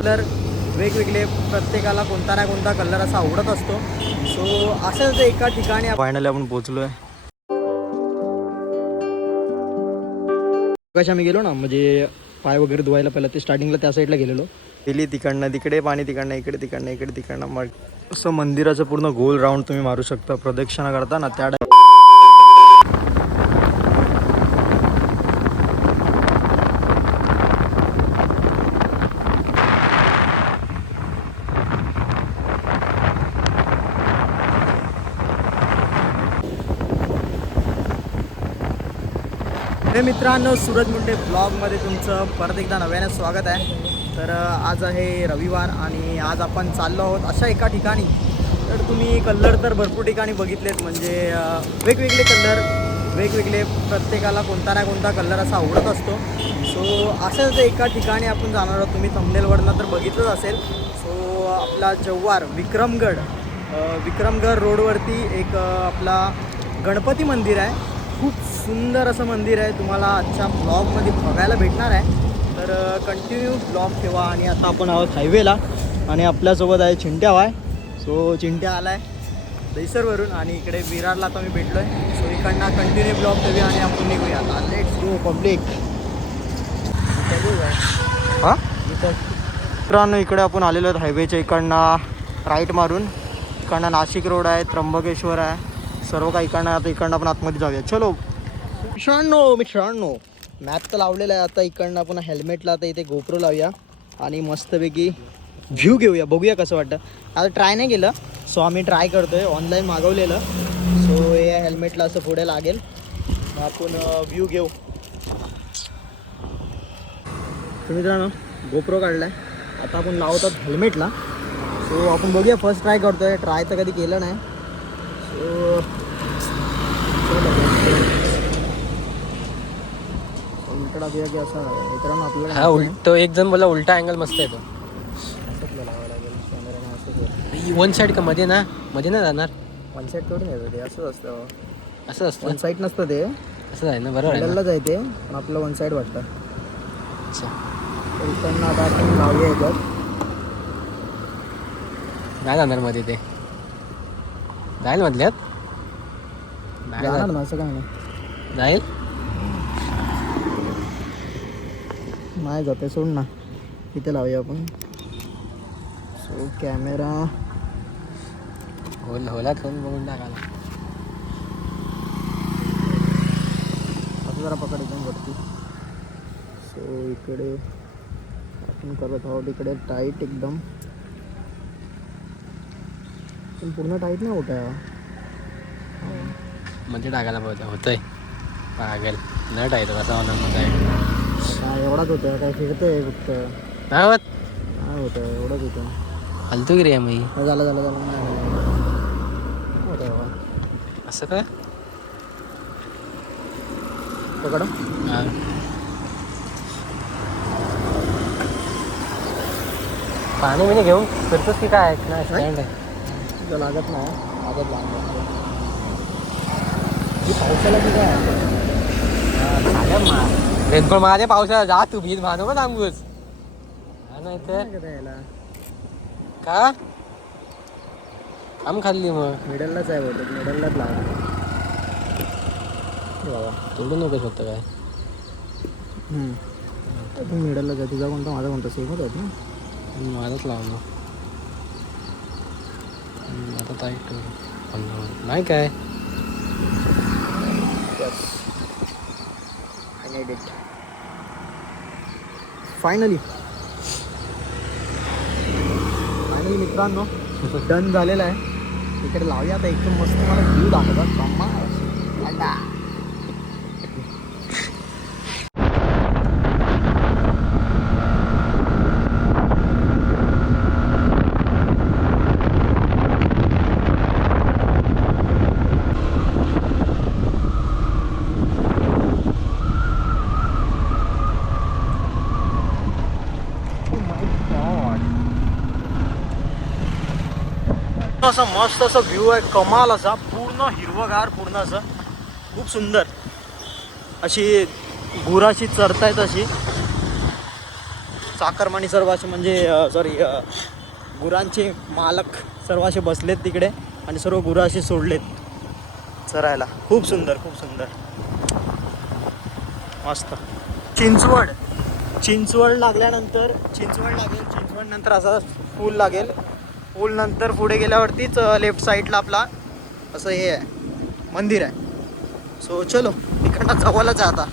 Colour वेगवेगळे प्रत्येकाला कोणता ना कोणता कलर असा आवडत असतो. सो असंच एका ठिकाणी फायनली आपण पोहोचलो आहे कशा आम्ही गेलो ना म्हणजे पाय वगैरे धुवायला पहिलं ते स्टार्टिंगला त्या साईडला गेलेलो. गेली तिकडनं तिकडे पाणी तिकडनं इकडे तिकडनं इकडे तिकडनं. मग असं मंदिराचं पूर्ण गोल राऊंड तुम्ही मारू शकता प्रदक्षिणा करताना. त्या हे मित्रांनो सूरज मुंडे ब्लॉगमध्ये तुमचं परत एकदा नव्याने स्वागत आहे. तर आज आहे रविवार आणि आज आपण चाललो आहोत अशा एका ठिकाणी. तर तुम्ही कलर तर भरपूर ठिकाणी बघितलेत म्हणजे वेगवेगळे कलर वेगवेगळे प्रत्येकाला कोणता ना कोणता कलर असा आवडत असतो. सो असंच एका ठिकाणी आपण जाणार आहोत तुम्ही थंबनेलवरनं तर बघितलंच असेल. सो आपला जव्हार विक्रमगड विक्रमगड रोडवरती एक आपला गणपती मंदिर आहे. खूप सुंदर असं मंदिर आहे. तुम्हाला आजच्या ब्लॉगमध्ये बघायला भेटणार आहे. तर कंटिन्यू ब्लॉग ठेवा आणि आता आपण आहोत हायवेला आणि आपल्यासोबत आहे चिंट्या आहे सो चिंट्या आला आहे दहीसरवरून आणि इकडे विरारला आता मी भेटलो आहे सो इकडनं कंटिन्यू ब्लॉग ठेवूया आणि आपण निघूया. आता लेट्स गो पब्लिक हां? मित्रांनो इकडे आपण आलेलो आहेत हायवेच्या इकडनं. राईट मारून. इकडनं नाशिक रोड आहे त्र्यंबकेश्वर आहे. सर्व काही इकडनं आता इकडनं आपण आतमध्ये जाऊया. चलो. मित्रांनो मित्रांनो मॅप तर लावलेला आहे आता. इकडनं आपण हेल्मेटला आता इथे गोप्रो लावूया आणि मस्तपैकी व्ह्यू घेऊया. बघूया कसं वाटतं. आता ट्राय नाही केलं. सो आम्ही ट्राय करतोय. ऑनलाईन मागवलेलं. सो या हेल्मेटला असं पुढे लागेल. मग आपण व्ह्यू घेऊ. तर मित्रांनो गोप्रो काढलाय. आता आपण लावतात हेल्मेटला सो आपण बघूया. फर्स्ट ट्राय करतोय. ट्राय तर कधी केलं नाही. सो बिया की असा मित्रांनो आपल्याला हा उलट एक जण बोला उलटा अँगल मस्त येतो असंच लावावं लागेल कॅमेराने असंच वन साईड का मध्ये ना? मध्ये ना जाणार. वन साईड करून येतं ते असंच असतं. असं असतं? वन साईड नसतं ते. असं आहे ना बरोबर आहे ना? पण आपलं वन साईड वाटतं. अच्छा. तर आता आपण लावूया याच्यात नाही जाणार मध्ये ते. जाईल मधल्यात? नाही जाणार जाणार. ना असं काय नाही. जाईल? नाही जाते सोड ना. इथे लावूया आपण. सो कॅमेरा होल होला ठेवून बघून टाकायला. आता जरा पकड एकदम वरती. सो इकडे आपण करत आहोत इकडे टाईट एकदम. पण पूर्ण टाईट नाही होत आहे मध्ये टाकायला पाहिजे होतंय. पागल. आहे तो कसा होणार मग एवढाच होतं काय फिरतंय फक्त. होत? काय होतं एवढंच होतं. हलतो की रे मी झालं झालं झालं. नाही झालं. होतं. असं काय? पकड? हा. पाणी बिणी घेऊन फिरतोस की काय? नाही. स्टँड आहे. तुझं लागत नाही. लागत लागत ही पावसाला की काय रेनकोट माझ्या पावसाळ्यात जा तू भीत मानव का सांगूच हा नाही तर का? आम खाल्ली मग. मिडललाच आहे बहुतेक मिडललाच लागला हे बाबा तोडू नको फक्त काय. हम्म. तू मिडललाच आहे तुझा कोणता माझा कोणता? सेमच आहे ना? माझंच लावलं आता टाईट नाही काय. I फायनली फायनली मित्रांनो डन झालेलं आहे. तिकडे लावूया आता एकदम मस्त मला व्ह्यू दाखवतात. कमाल my असं मस्त असं व्ह्यू आहे. कमाल असा. पूर्ण हिरवगार पूर्ण असं. खूप सुंदर. अशी गुराशी चरतायत अशी. चाकरमानी सर्व असे म्हणजे सॉरी गुरांचे मालक सर्व असे बसलेत तिकडे आणि सर्व गुरं असे सोडलेत. चरायला. खूप सुंदर खूप सुंदर. मस्त. चिंचवड. चिंचवड लागल्यानंतर चिंचवड लागल्यानंतर नंतर असा पूल लागेल. पूल नंतर पुढे गेल्यावरतीच लेफ्ट साईडला आपला असं हे आहे मंदिर आहे. सो चलो तिकडनं जवळच आहे आता.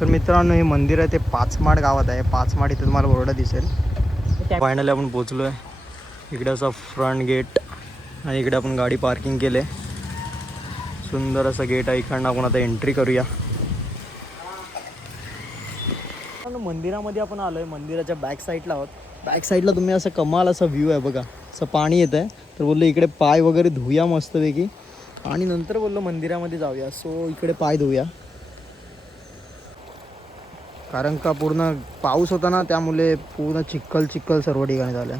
तर मित्रांनो हे मंदिर आहे ते पाचमाड गावात आहे. पाचमाड इथे तुम्हाला बोर्ड दिसेल. फायनली आपण पोचलो आहे इकडे असा फ्रंट गेट आणि इकडे आपण गाडी पार्किंग केले सुंदर असं गेट आहे. इकडनं आपण आता एंट्री करूया. पण मंदिरामध्ये आपण आलो आहे मंदिराच्या बॅक साईडला आहोत. बॅक साईडला तुम्ही असं कमाल असा व्ह्यू आहे बघा. असं पाणी येत आहे तर बोललो इकडे पाय वगैरे धुया मस्तपैकी. आणि नंतर बोललो मंदिरामध्ये जाऊया. सो इकडे पाय धुया. कारण का पूर्ण पाऊस होता ना त्यामुळे पूर्ण चिखल चिखल सर्व ठिकाणी झालं.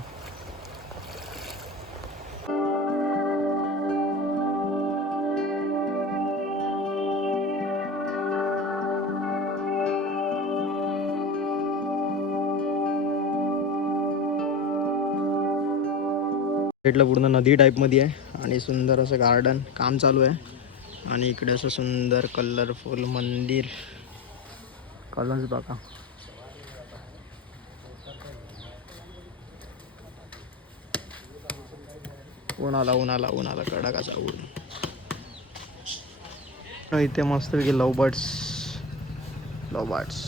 साईडला पूर्ण नदी टाईपमध्ये आहे. आणि सुंदर असं गार्डन काम चालू आहे. आणि इकडे असं सुंदर कलरफुल मंदिर. कलर्स बघा. उन्हाला उन्हाला उन्हाला कडाकाचा ऊन. इथे मस्तपैकी लव बर्ड्स लव बर्ड्स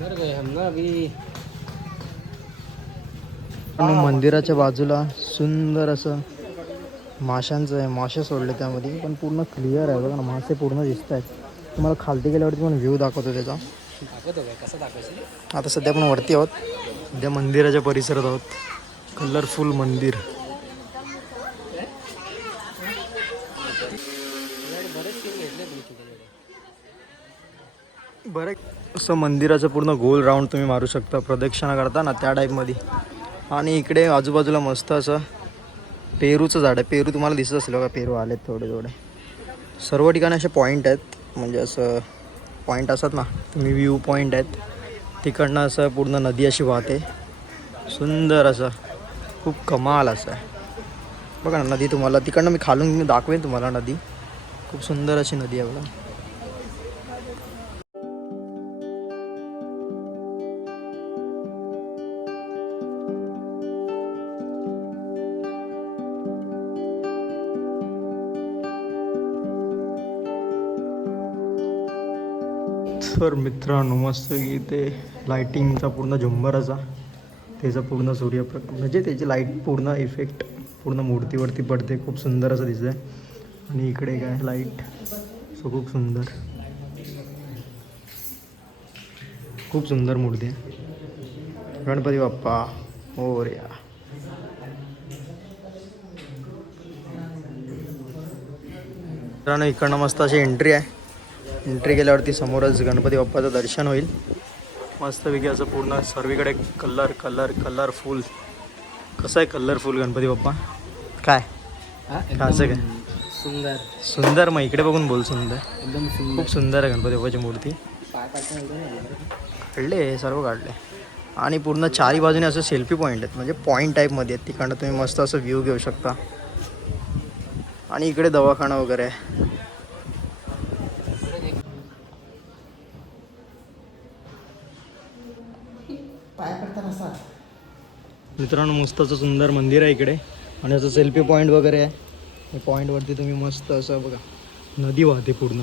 गए हम ना अभी आणि मंदिराच्या बाजूला सुंदर असं माशांचं आहे मासे सोडले त्यामध्ये पण पूर्ण क्लिअर आहे. बघा ना मासे पूर्ण दिसत आहेत. तुम्हाला खालती गेल्यावरती पण व्ह्यू दाखवतो त्याचा. आता सध्या आपण वरती आहोत. सध्या मंदिराच्या परिसरात आहोत. कलरफुल मंदिर. बरं असं मंदिराचं पूर्ण गोल राऊंड तुम्ही मारू शकता. प्रदक्षिणा करता ना त्या टाईपमध्ये आणि इकडे आजूबाजूला मस्त असं पेरूचं झाड आहे. पेरू तुम्हाला दिसत असेल बघा पेरू आलेत थोडे थोडे. सर्व ठिकाणी असे पॉईंट आहेत. म्हणजे असं पॉईंट असतात ना तुम्ही व्ह्यू पॉईंट आहेत. तिकडनं असं पूर्ण नदी अशी वाहते. सुंदर असं खूप कमाल असं आहे. बघा ना नदी तुम्हाला तिकडनं मी खालून मी दाखवेन तुम्हाला नदी. खूप सुंदर अशी नदी आहे बघा. तर मित्रांनो मस्त की ते लायटिंगचा पूर्ण झुंबराचा त्याचा पूर्ण सूर्यप्रकाश म्हणजे त्याची लाइट पूर्ण इफेक्ट पूर्ण मूर्तीवरती पडते. खूप सुंदर असं दिसतंय. आणि इकडे काय लाइट सो खूप सुंदर. खूप सुंदर मूर्ती आहे. गणपती बाप्पा हो रे मित्रांनो इकडनं मस्त अशी एंट्री आहे. एंट्री केल्यावरती समोरच गणपती बाप्पाचं दर्शन होईल. मस्तपैकी असं पूर्ण सर्वीकडे कलर कलर कलरफुल कसं आहे कलरफुल गणपती बाप्पा? काय? असं काय? सुंदर. सुंदर मग इकडे बघून बोल सुंदर. एकदम सुंदर. खूप सुंदर आहे गणपती बाप्पाची मूर्ती? काढले सर्व काढले. आणि पूर्ण चारी बाजूने असं सेल्फी पॉईंट आहेत. म्हणजे पॉईंट टाईपमध्ये आहेत. तिकडनं तुम्ही मस्त असं व्ह्यू घेऊ शकता. आणि इकडे दवाखाना वगैरे आहे. मित्रांनो मस्त असं सुंदर मंदिर आहे इकडे. आणि असं सेल्फी पॉईंट वगैरे आहे. पॉईंटवरती तुम्ही मस्त असं बघा. नदी वाहते पूर्ण.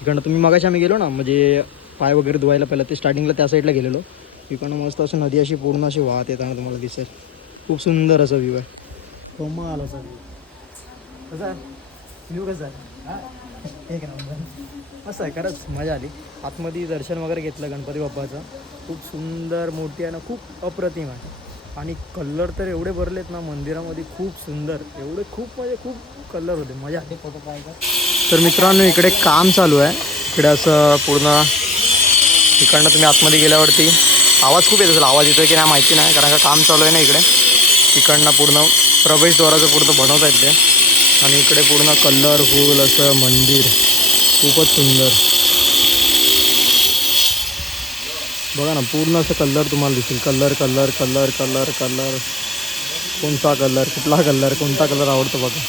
इकडनं तुम्ही मगाशी आम्ही गेलो ना म्हणजे पाय वगैरे धुवायला पहिलं ते स्टार्टिंगला त्या साईडला गेलेलो. इकडनं मस्त असं नदी अशी पूर्ण अशी वाहत येताना तुम्हाला दिसेल. खूप सुंदर असा व्ह्यू आहे. कमाल असा व्ह्यू कसा आहे? व्ह्यू कसा आहे? एक नंबर मस्त आहे खरंच मजा आली. आतमध्ये दर्शन वगैरे घेतलं गणपती बाप्पाचं. खूप सुंदर मोठी आहे ना खूप अप्रतिम आहे. आणि कलर तर एवढे भरलेत ना मंदिरामध्ये खूप सुंदर. एवढे खूप म्हणजे खूप कलर होते. मजा आली फोटो काढायचा तर मित्रांनो इकडे काम चालू आहे. इकडे असं पूर्ण इकडनं तुम्ही आतमध्ये गेल्यावरती आवाज खूप येत असेल. आवाज येतोय की नाही माहिती नाही कारण का काम चालू आहे ना इकडे. इकडनं पूर्ण प्रवेशद्वाराचं पूर्ण बनवत आहेत ते आणि इकडे पूर्ण कलरफुल असं मंदिर. खूपच सुंदर. बघा ना पूर्ण असं कलर तुम्हाला दिसेल. Colour colour colour colour colour. कोणता कलर कुठला कलर कोणता कलर आवडतो बघा.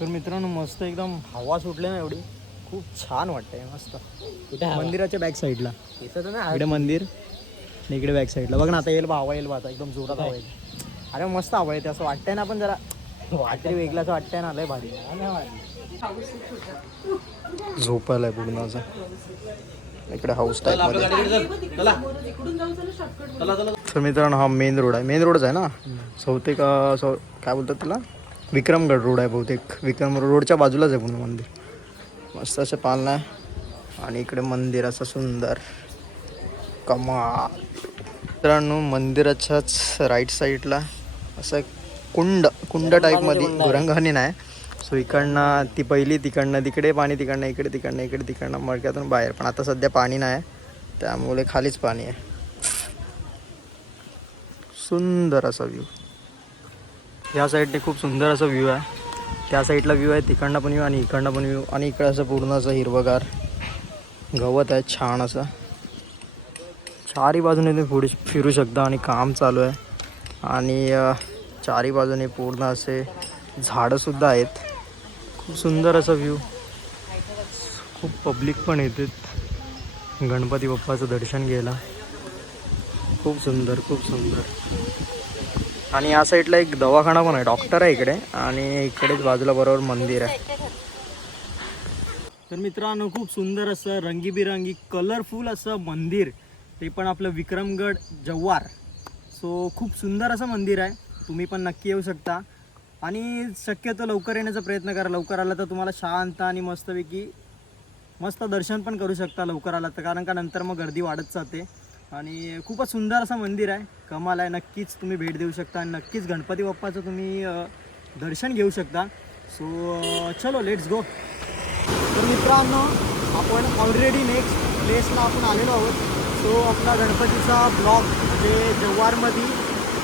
तर मित्रांनो मस्त एकदम हवा सुटली ना एवढी. खूप छान वाटतंय मस्त. कुठे? मंदिराच्या बॅक साईडला दिसत ना इकडे मंदिर आणि इकडे बॅक साईडला बघ ना आता येईल बा हवा येईल बा आता एकदम जोरात हवा येईल. अरे मस्त हवा येते असं वाटतंय ना पण जरा. काहीतरी वेगळं असं वाटतंय ना लय भारी. झोपायला आहे पूर्ण असं इकडे हाऊस टाईपमध्ये. तर मित्रांनो हा मेन रोड आहे. मेन रोडच आहे ना? चौथे का सौ काय बोलतात त्याला? विक्रमगड रोड आहे बहुतेक. विक्रम रोडच्या बाजूलाच आहे पूर्ण मंदिर. मस्त असं पालना आहे. आणि इकडे मंदिर असं सुंदर. कमाल. मित्रांनो मंदिराच्याच राईट साईडला असं कुंड कुंड टाईपमध्ये गुरंगानी नाही. सो इकडनं ती पहिली तिकडनं तिकडे पाणी तिकडनं इकडे तिकडनं इकडे तिकडनं मडक्यातून बाहेर. पण आता सध्या पाणी नाही त्यामुळे खालीच पाणी आहे. सुंदर असा व्ह्यू ह्या साईडने खूप सुंदर असा व्ह्यू आहे. त्या साईडला व्ह्यू आहे तिकडनं पण व्ह्यू आणि इकडनं पण व्ह्यू आणि इकडं असं पूर्ण असं हिरवगार गवत आहे छान असं. चारी बाजूने तुम्ही पुढे फिरू शकता आणि काम चालू आहे. आणि चारी बाजूने पूर्ण असे झाडंसुद्धा आहेत. खूप सुंदर असा व्ह्यू खूप पब्लिक पण येते. गणपती बाप्पाचं दर्शन घ्यायला. खूप सुंदर खूप सुंदर. आणि या साईडला एक दवाखाना पण आहे. डॉक्टर आहे इकडे. आणि इकडेच बाजूला बरोबर मंदिर आहे. तर मित्रांनो खूप सुंदर असं रंगीबिरंगी कलरफुल असं मंदिर. ते पण आपलं विक्रमगड जव्हार. सो खूप सुंदर असं मंदिर आहे. तुम्ही पण नक्की येऊ शकता. आणि शक्यतो लवकर येण्याचा प्रयत्न करा. लवकर आला तर तुम्हाला शांत आणि मस्तपैकी मस्त दर्शन पण करू शकता लवकर आला तर. कारण का नंतर मग गर्दी वाढत जाते. आणि खूपच सुंदर असं मंदिर आहे. कमाल आहे. नक्कीच तुम्ही भेट देऊ शकता आणि नक्कीच गणपती बाप्पाचं तुम्ही दर्शन घेऊ शकता. सो चलो लेट्स गो तर मित्रांनो आपण ऑलरेडी नेक्स्ट प्लेसला आपण आलेलो आहोत. सो आपला गणपतीचा ब्लॉग म्हणजे जव्हारमध्ये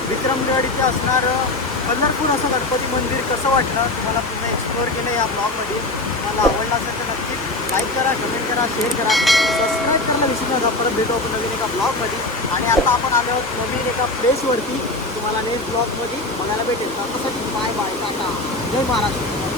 विक्रमगड इथे असणारं पंढरपूर असं गणपती मंदिर कसं वाटलं? तुम्हाला पूर्ण एक्सप्लोअर केलं या ब्लॉगमध्ये तुम्हाला आवडलं असेल तर नक्कीच लाईक करा कमेंट करा शेअर करा. सबस्क्राईब करायला विसरू नका. परत भेटू आपण नवीन एका ब्लॉगमध्ये आणि आता आपण आलो आहोत नवीन एका प्लेसवरती तुम्हाला नेक्स्ट ब्लॉगमध्ये बघायला भेटेल. तर तसंच बाय बाय टाटा. जय महाराष्ट्र.